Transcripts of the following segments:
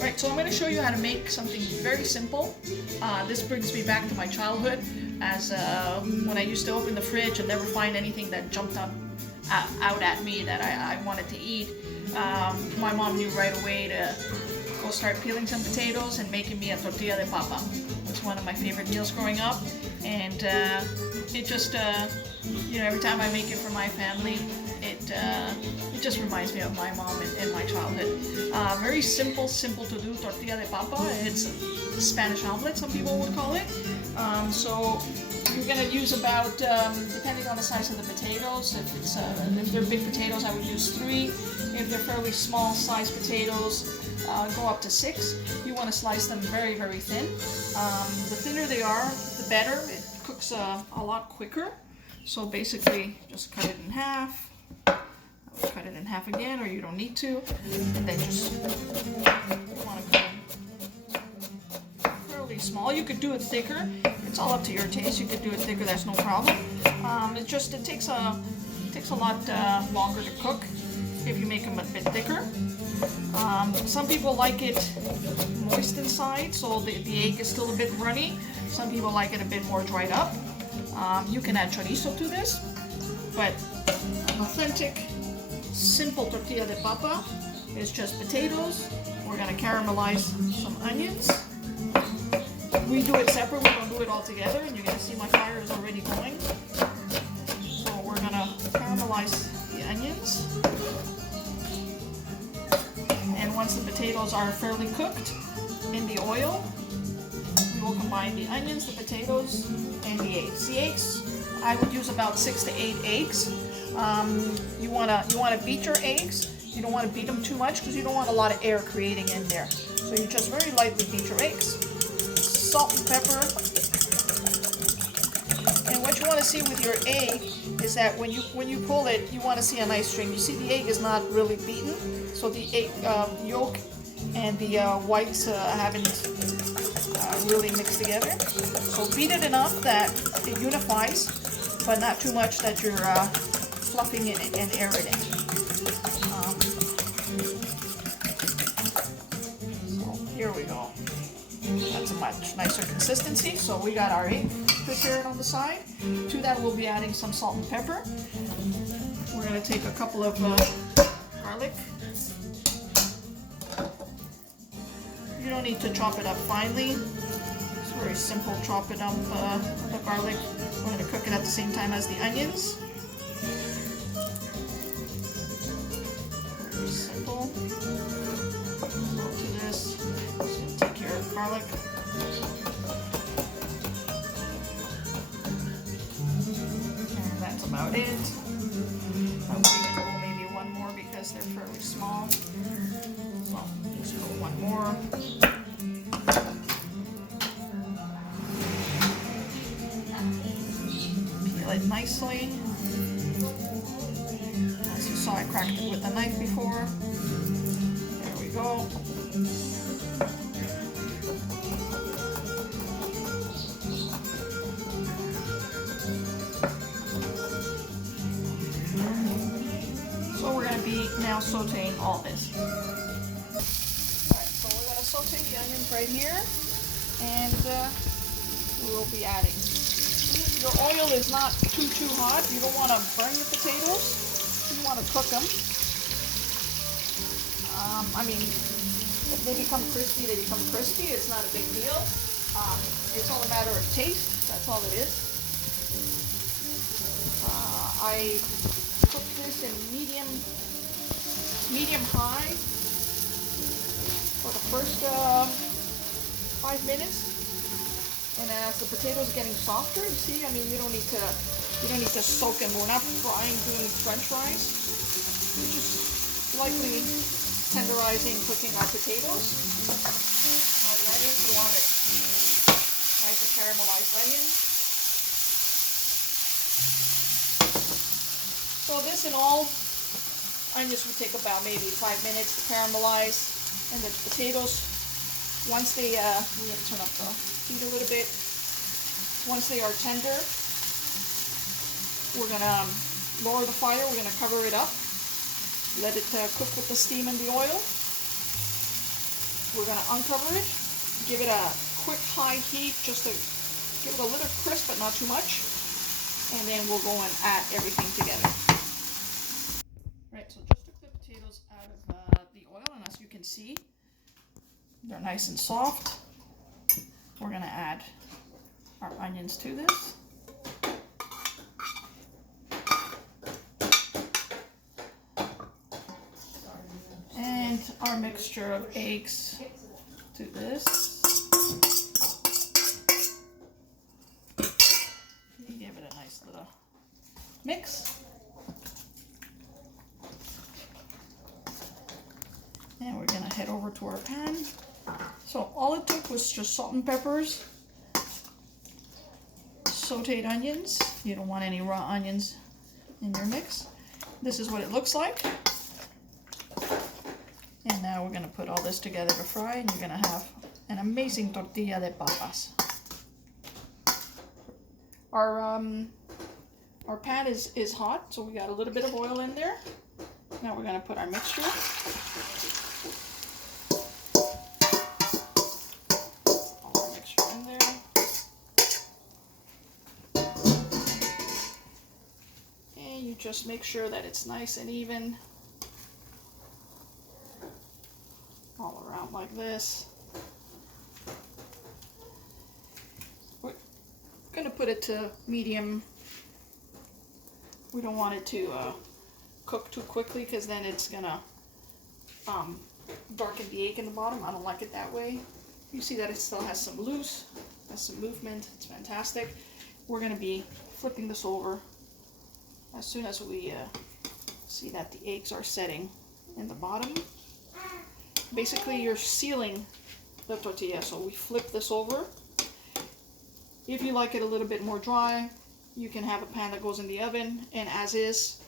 Right, so I'm going to show you how to make something very simple. This brings me back to my childhood, as when I used to open the fridge and never find anything that jumped up out at me that I wanted to eat. My mom knew right away to go start peeling some potatoes and making me a tortilla de papa. It was one of my favorite meals growing up, and it just, every time I make it for my family, it just reminds me of my mom and my childhood. Very simple to do tortilla de papa. It's a Spanish omelet, some people would call it. So you're gonna use about, depending on the size of the potatoes. If they're big potatoes, I would use 3. If they're fairly small sized potatoes, go up to 6. You want to slice them very, very thin. The thinner they are, the better. It cooks a lot quicker. So basically, just cut it in half. Cut it in half again, or you don't need to. And then just want to cut them fairly small. You could do it thicker. It's all up to your taste. You could do it thicker. That's no problem. It takes a lot longer to cook if you make them a bit thicker. Some people like it moist inside, so the egg is still a bit runny. Some people like it a bit more dried up. You can add chorizo to this, but an authentic, simple tortilla de papa is just potatoes. We're gonna caramelize some onions. We do it separate, we don't do it all together, and you're gonna see my fire is already going. So we're gonna caramelize the onions. And once the potatoes are fairly cooked in the oil, we will combine the onions, the potatoes, and the eggs. The eggs, I would use about 6 to 8 eggs. You wanna beat your eggs. You don't want to beat them too much because you don't want a lot of air creating in there. So you just very lightly beat your eggs. Salt and pepper. And what you want to see with your egg is that when you pull it, you want to see a nice string. You see the egg is not really beaten, so the egg yolk and the whites haven't really mixed together. So beat it enough that it unifies, but not too much that you're fluffing it and airing it. So here we go. That's a much nicer consistency. So we got our egg prepared on the side. To that we'll be adding some salt and pepper. We're going to take a couple of garlic. You don't need to chop it up finely. It's very simple. Chop it up, the garlic. We're going to cook it at the same time as the onions. Very simple. So to this, just take your garlic. And that's about it. I will go maybe one more because they're fairly small. So just go one more. Peel it nicely. As you saw, I cracked it with a knife before. There we go. So we're going to be now sauteing all this. Alright, so we're going to saute the onions right here, and we will be adding. Your oil is not too hot. You don't want to burn the potatoes. You want to cook them. If they become crispy, they become crispy. It's not a big deal. It's all a matter of taste. That's all it is. I cook this in medium high for the first 5 minutes. And as the potatoes are getting softer, you see, you don't need to soak them. We're not doing French fries. We're just lightly tenderizing, cooking our potatoes. Now the onions, we want it nice and caramelized onions. So this and all, onions would take about maybe 5 minutes to caramelize, and the potatoes, once they, we're going to turn up the heat a little bit. Once they are tender, we're going to lower the fire, we're going to cover it up, let it cook with the steam and the oil. We're going to uncover it, give it a quick high heat just to give it a little crisp but not too much, and then we'll go and add everything together. Right, so just took the potatoes out of the oil, and as you can see, they're nice and soft. We're going to add our onions to this. And our mixture of eggs to this. Give it a nice little mix. And we're gonna head over to our pan. So all it took was just salt and peppers, sauteed onions. You don't want any raw onions in your mix. This is what it looks like. And now we're going to put all this together to fry, and you're going to have an amazing tortilla de papas. Our pan is hot, so we got a little bit of oil in there. Now we're going to put our mixture. All our mixture in there. And you just make sure that it's nice and even. All around like this. We're going to put it to medium. We don't want it to cook too quickly, because then it's going to darken the egg in the bottom. I don't like it that way. You see that it still has some loose, has some movement. It's fantastic. We're going to be flipping this over as soon as we see that the eggs are setting in the bottom. Basically, you're sealing the tortilla, so we flip this over. If you like it a little bit more dry, you can have a pan that goes in the oven, and as is,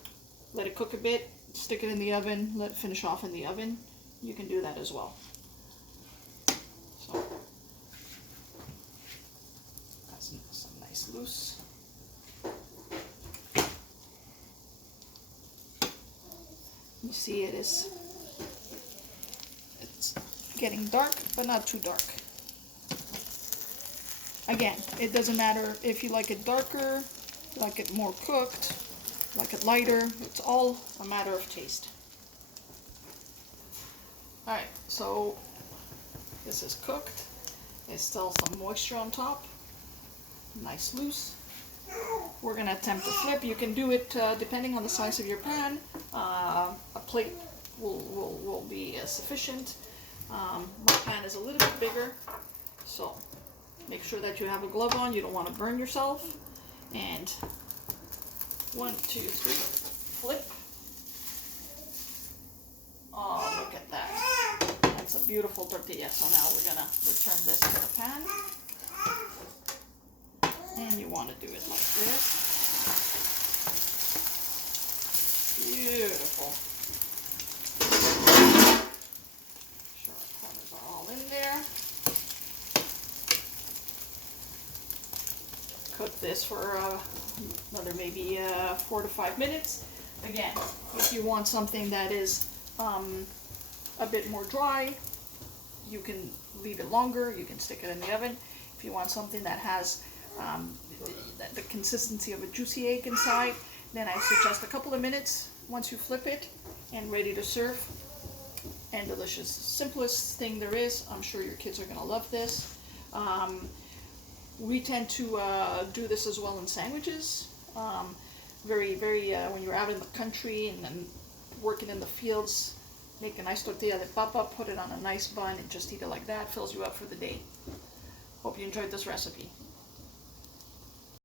let it cook a bit, stick it in the oven, let it finish off in the oven. You can do that as well. So, that's some nice loose. You see it's getting dark, but not too dark. Again, it doesn't matter if you like it darker, like it more cooked, like it lighter. It's all a matter of taste. Alright, so this is cooked. There's still some moisture on top. Nice loose. We're going to attempt to flip. You can do it depending on the size of your pan. A plate will be sufficient. My pan is a little bit bigger, so make sure that you have a glove on. You don't want to burn yourself. And 1, 2, 3, flip. Oh, look at that. That's a beautiful tortilla. So now we're going to return this to the pan. And you want to do it like this. Beautiful. Make sure our corners are all in there. Cook this for another maybe 4 to 5 minutes. Again, if you want something that is a bit more dry, you can leave it longer. You can stick it in the oven. If you want something that has the consistency of a juicy egg inside, then I suggest a couple of minutes once you flip it, and ready to serve. And delicious. Simplest thing there is. I'm sure your kids are going to love this. We tend to do this as well in sandwiches. When you're out in the country and then working in the fields, make a nice tortilla de papa, put it on a nice bun, and just eat it like that. Fills you up for the day. Hope you enjoyed this recipe.